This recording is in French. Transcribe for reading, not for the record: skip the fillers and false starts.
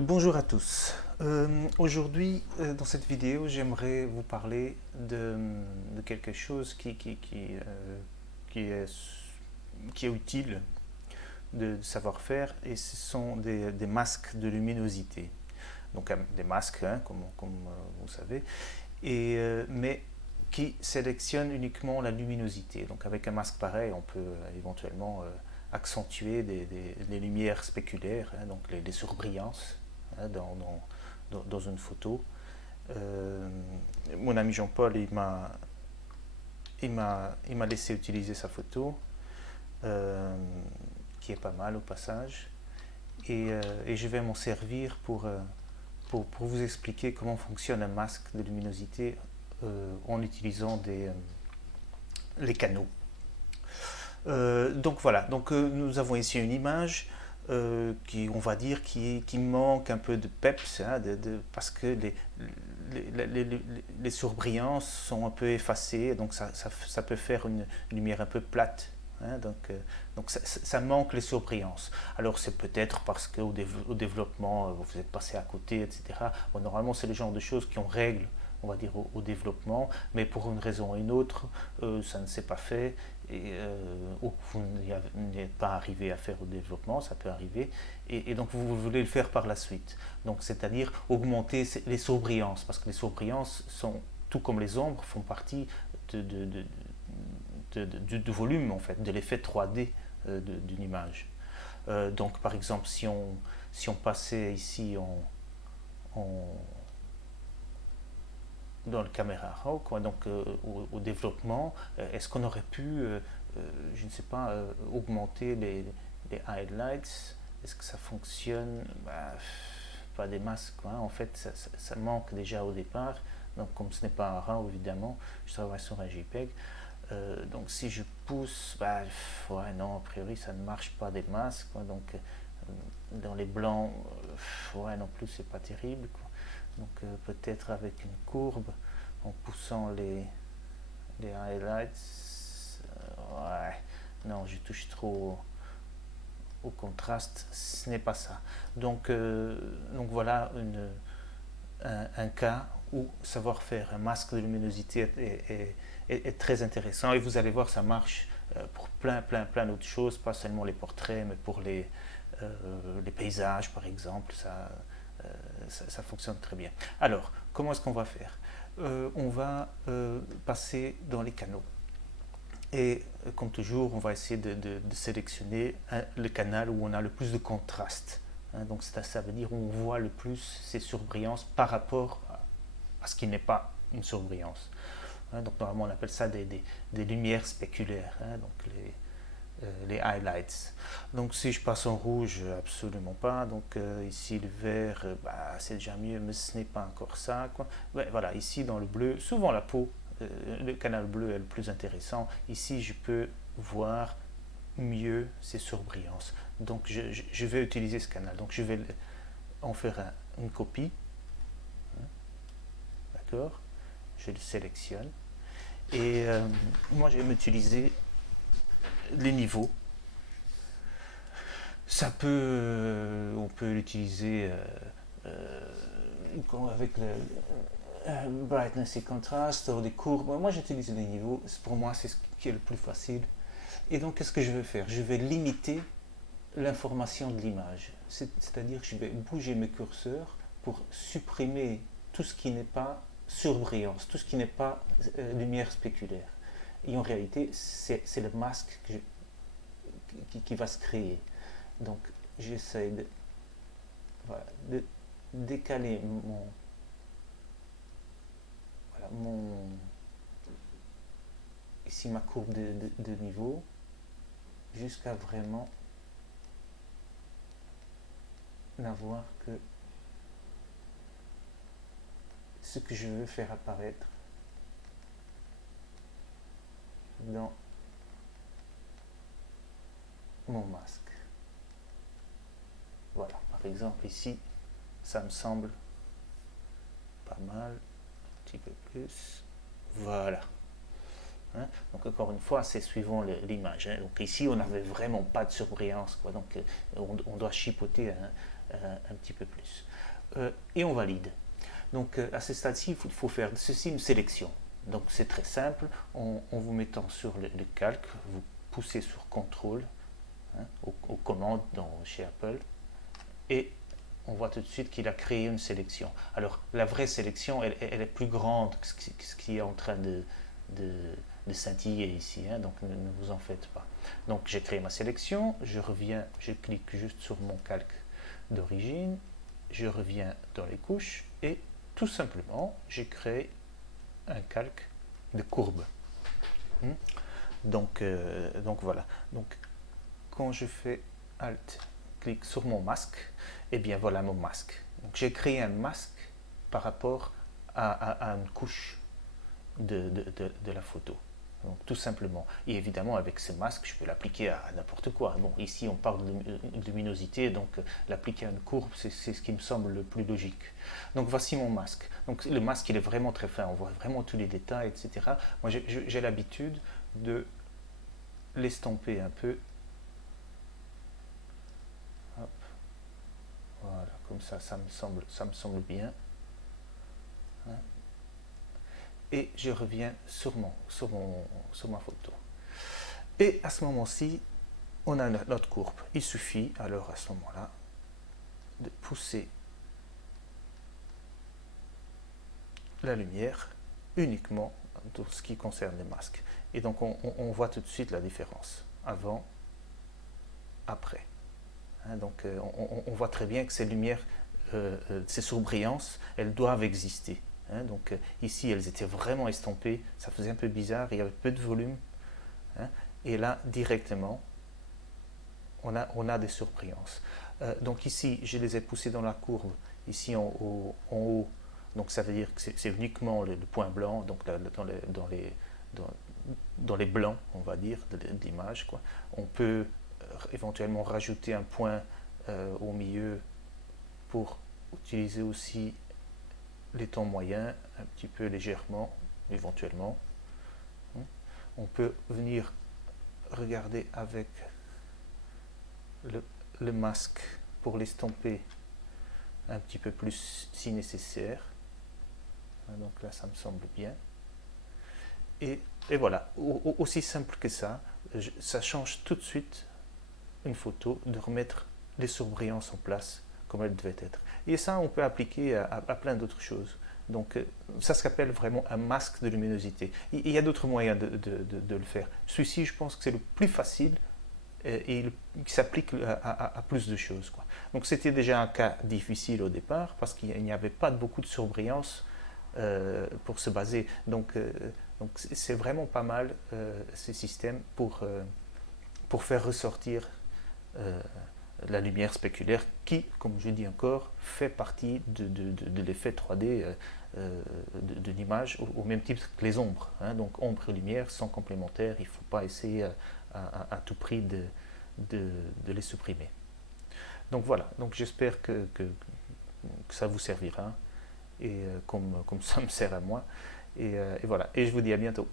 Bonjour à tous. Aujourd'hui, dans cette vidéo, j'aimerais vous parler de quelque chose qui est, qui est utile de savoir faire, et ce sont des masques de luminosité. Donc des masques, hein, comme vous savez, mais qui sélectionnent uniquement la luminosité. Donc avec un masque pareil, on peut éventuellement accentuer des lumières spéculaires, hein, donc les surbrillances, hein, dans une photo. Mon ami Jean-Paul, il m'a laissé utiliser sa photo, euh, qui est pas mal au passage, et je vais m'en servir pour vous expliquer comment fonctionne un masque de luminosité en utilisant les canaux. Donc voilà, nous avons ici une image qui, on va dire, qui manque un peu de peps, hein, parce que les surbrillances sont un peu effacées, donc ça peut faire une lumière un peu plate. Hein, donc ça manque les surbrillances. Alors c'est peut-être parce qu'au développement, vous êtes passé à côté, etc. Bon, normalement, c'est le genre de choses qui ont règle, on va dire, au développement, mais pour une raison ou une autre, ça ne s'est pas fait, ou vous n'êtes pas arrivé à faire au développement, ça peut arriver, et donc vous voulez le faire par la suite. Donc c'est-à-dire augmenter les surbrillances, parce que les surbrillances sont, tout comme les ombres, font partie du volume, en fait, de l'effet 3D d'une image. Donc par exemple, si on passait ici en dans le caméra raw, quoi, donc au développement, est-ce qu'on aurait pu, je ne sais pas, augmenter les highlights? Est-ce que ça fonctionne? Pas des masses, quoi, hein. En fait, ça manque déjà au départ. Donc, comme ce n'est pas un RAW, évidemment, je travaille sur un JPEG. Donc, si je pousse, ouais, non, a priori, ça ne marche pas des masses, quoi. Donc, dans les blancs, ouais, non plus, c'est pas terrible, quoi. Donc, peut-être avec une courbe, en poussant les highlights. Ouais, non, je touche trop au contraste, ce n'est pas ça. Donc voilà un cas où savoir faire un masque de luminosité est très intéressant, et vous allez voir, ça marche pour plein d'autres choses, pas seulement les portraits, mais pour les paysages par exemple, ça fonctionne très bien. Alors, comment est-ce qu'on va faire? On va passer dans les canaux. Et comme toujours, on va essayer de sélectionner le canal où on a le plus de contraste. Hein, donc ça veut dire où on voit le plus ces surbrillances par rapport à ce qui n'est pas une surbrillance. Hein, donc normalement on appelle ça des lumières spéculaires, hein, donc les highlights. Donc si je passe en rouge, absolument pas. Donc ici le vert, c'est déjà mieux, mais ce n'est pas encore ça, quoi. Ouais, voilà, ici dans le bleu, souvent la peau, le canal bleu est le plus intéressant. Ici je peux voir mieux ces surbrillances. Donc je vais utiliser ce canal. Donc je vais en faire une copie. Hein, d'accord. Je le sélectionne. Et moi je vais m'utiliser les niveaux. On peut l'utiliser avec le brightness et contraste, ou des courbes. Moi, j'utilise les niveaux. Pour moi, c'est ce qui est le plus facile. Et donc, qu'est-ce que je vais faire? Je vais limiter l'information de l'image. C'est-à-dire que je vais bouger mes curseurs pour supprimer tout ce qui n'est pas surbrillance, tout ce qui n'est pas lumière spéculaire. Et en réalité, c'est le masque qui va se créer. Donc, j'essaie voilà, de décaler mon ici ma courbe de niveau jusqu'à vraiment n'avoir que ce que je veux faire apparaître dans mon masque. Voilà, par exemple ici, ça me semble pas mal, un petit peu plus. Voilà. Hein, donc encore une fois, c'est suivant l'image. Hein. Donc ici, on n'avait vraiment pas de surbrillance, quoi. Donc on doit chipoter un petit peu plus. Et on valide. Donc à ce stade-ci, il faut faire ceci une sélection. Donc c'est très simple, en vous mettant sur le calque, vous poussez sur CTRL, hein, aux commandes chez Apple, et on voit tout de suite qu'il a créé une sélection. Alors la vraie sélection, elle est plus grande que ce qui est en train de scintiller ici, hein, donc ne vous en faites pas. Donc j'ai créé ma sélection, je reviens, je clique juste sur mon calque d'origine, je reviens dans les couches et tout simplement j'ai créé un calque de courbe. Donc voilà. Donc quand je fais Alt, clique sur mon masque, et bien voilà mon masque. Donc j'ai créé un masque par rapport à une couche de la photo. Donc, tout simplement. Et évidemment, avec ce masque, je peux l'appliquer à n'importe quoi. Bon, ici, on parle de luminosité, donc l'appliquer à une courbe, c'est ce qui me semble le plus logique. Donc, voici mon masque. Donc, le masque, il est vraiment très fin. On voit vraiment tous les détails, etc. Moi, j'ai l'habitude de l'estomper un peu. Hop. Voilà, comme ça me semble bien. Hein. Et je reviens sur ma photo. Et à ce moment-ci, on a notre courbe. Il suffit alors à ce moment-là de pousser la lumière uniquement dans ce qui concerne les masques. Et donc on voit tout de suite la différence avant, après. Hein, donc on voit très bien que ces lumières, ces surbrillances, elles doivent exister. Hein, donc ici, elles étaient vraiment estompées, ça faisait un peu bizarre, il y avait peu de volume. Hein, et là, directement, on a des surbrillances. Donc ici, je les ai poussées dans la courbe, ici en haut. Donc ça veut dire que c'est uniquement le point blanc, donc dans les blancs, on va dire, de l'image. On peut éventuellement rajouter un point au milieu pour utiliser aussi les tons moyens, un petit peu légèrement, éventuellement. On peut venir regarder avec le masque pour l'estomper un petit peu plus si nécessaire. Donc là, ça me semble bien. Et voilà, aussi simple que ça change tout de suite une photo, de remettre les surbrillances en place comme elles devaient être. Et ça, on peut appliquer à plein d'autres choses. Donc ça s'appelle vraiment un masque de luminosité. Il y a d'autres moyens de le faire. Celui-ci, je pense que c'est le plus facile et qui s'applique à plus de choses. Donc c'était déjà un cas difficile au départ parce qu'il n'y avait pas beaucoup de surbrillance pour se baser. Donc c'est vraiment pas mal ce système pour faire ressortir la lumière spéculaire qui, comme je dis encore, fait partie de l'effet 3D de l'image au même type que les ombres. Hein. Donc ombre et lumière sont complémentaires, il ne faut pas essayer à tout prix de les supprimer. Donc voilà, donc j'espère que ça vous servira, et comme ça me sert à moi. Et voilà, et je vous dis à bientôt.